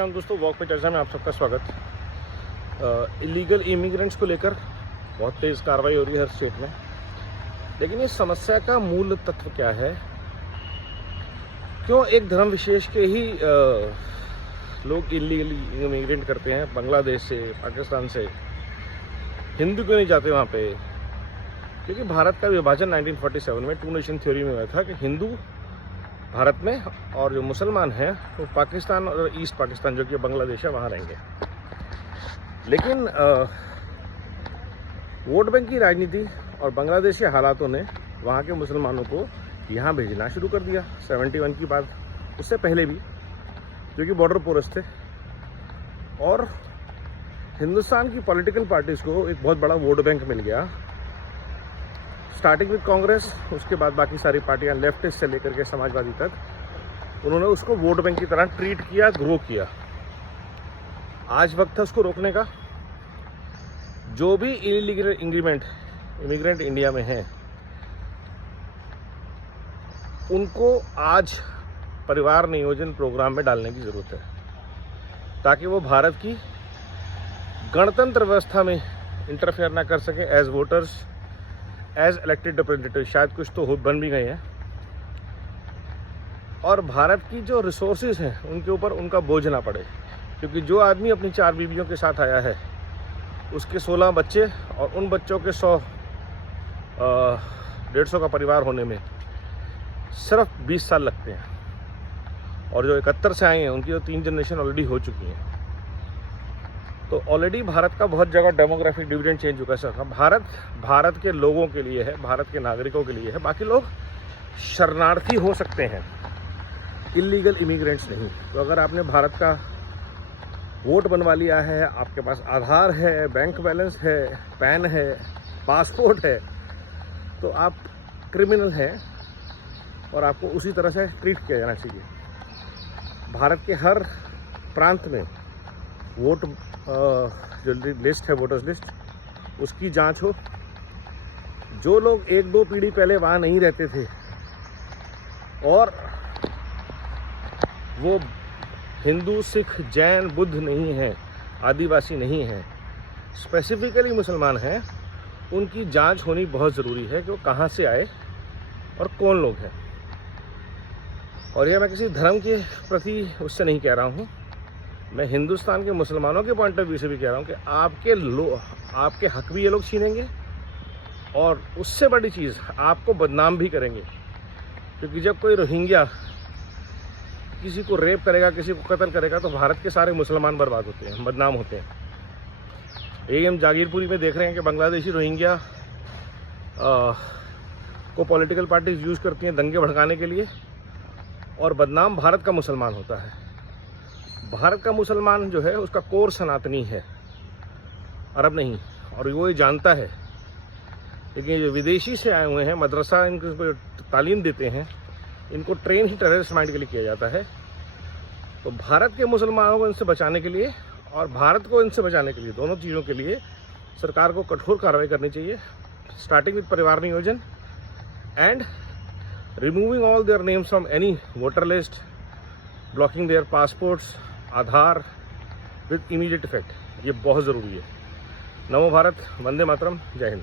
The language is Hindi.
दोस्तों, वॉक पे चर्चा में आप सबका स्वागत। इलीगल इमिग्रेंट्स को लेकर बहुत तेज़ कार्रवाई हो रही है हर स्टेट में, लेकिन इस समस्या का मूल तत्व क्या है? क्यों एक धर्म विशेष के ही लोग इलीगल इमिग्रेंट करते हैं? बांग्लादेश से, पाकिस्तान से हिंदू क्यों नहीं जाते वहाँ पे? क्योंकि भारत का विभाजन 1947 में टू नेशन थ्योरी में हुआ था कि हिंदू भारत में और जो मुसलमान हैं वो पाकिस्तान और ईस्ट पाकिस्तान जो कि बांग्लादेश है वहाँ रहेंगे। लेकिन वोट बैंक की राजनीति और बांग्लादेश के हालातों ने वहाँ के मुसलमानों को यहाँ भेजना शुरू कर दिया 71 की बात, उससे पहले भी, जो कि बॉर्डर पोरस थे। और हिंदुस्तान की पॉलिटिकल पार्टीज़ को एक बहुत बड़ा वोट बैंक मिल गया, स्टार्टिंग विद कांग्रेस, उसके बाद बाकी सारी पार्टियां लेफ्टिस्ट से लेकर के समाजवादी तक, उन्होंने उसको वोट बैंक की तरह ट्रीट किया, ग्रो किया। आज वक्त है उसको रोकने का। जो भी इलीगल इमिग्रेंट इंडिया में हैं, उनको आज परिवार नियोजन प्रोग्राम में डालने की ज़रूरत है, ताकि वो भारत की गणतंत्र व्यवस्था में इंटरफेयर ना कर सके as voters, as elected representative. शायद कुछ तो बन भी गए हैं, और भारत की जो रिसोर्सेज हैं उनके ऊपर उनका बोझ ना पड़े। क्योंकि जो आदमी अपनी 4 बीवियों के साथ आया है, उसके 16 बच्चे और उन बच्चों के 150 का परिवार होने में सिर्फ 20 साल लगते हैं। और जो 71 से आए हैं उनकी तो 3 जनरेशन ऑलरेडी हो चुकी हैं। तो ऑलरेडी भारत का बहुत जगह डेमोग्राफिक डिविडेंड चेंज हो चुका है। भारत के लोगों के लिए है, भारत के नागरिकों के लिए है। बाकी लोग शरणार्थी हो सकते हैं, इलीगल इमिग्रेंट्स नहीं। तो अगर आपने भारत का वोट बनवा लिया है, आपके पास आधार है, बैंक बैलेंस है, पैन है, पासपोर्ट है, तो आप क्रिमिनल हैं और आपको उसी तरह से ट्रीट किया जाना चाहिए। भारत के हर प्रांत में वोट जो लिस्ट है, वोटर्स लिस्ट, उसकी जांच हो। जो लोग 1-2 पीढ़ी पहले वहाँ नहीं रहते थे और वो हिंदू, सिख, जैन, बुद्ध नहीं हैं, आदिवासी नहीं हैं, स्पेसिफिकली मुसलमान हैं, उनकी जांच होनी बहुत ज़रूरी है कि वो कहाँ से आए और कौन लोग हैं। और यह मैं किसी धर्म के प्रति उससे नहीं कह रहा हूँ, मैं हिंदुस्तान के मुसलमानों के पॉइंट ऑफ व्यू से भी कह रहा हूँ कि आपके हक भी ये लोग छीनेंगे, और उससे बड़ी चीज़ आपको बदनाम भी करेंगे। क्योंकि जब कोई रोहिंग्या किसी को रेप करेगा, किसी को कत्ल करेगा, तो भारत के सारे मुसलमान बर्बाद होते हैं, बदनाम होते हैं। यही हम जागीरपुरी में देख रहे हैं कि बांग्लादेशी रोहिंग्या को पॉलिटिकल पार्टीज यूज़ करती हैं दंगे भड़काने के लिए, और बदनाम भारत का मुसलमान होता है। भारत का मुसलमान जो है उसका कोर सनातनी है, अरब नहीं, और वो ये जानता है। लेकिन जो विदेशी से आए हुए हैं, मदरसा इनको तालीम देते हैं, इनको ट्रेन ही टेररिस्ट माइंड के लिए किया जाता है। तो भारत के मुसलमानों को इनसे बचाने के लिए और भारत को इनसे बचाने के लिए, दोनों चीज़ों के लिए सरकार को कठोर कार्रवाई करनी चाहिए, स्टार्टिंग विद परिवार नियोजन and removing all their names from any voter list, blocking their passports, Aadhaar with immediate effect. ये बहुत ज़रूरी है। नमो भारत, वंदे मातरम, जय हिंद।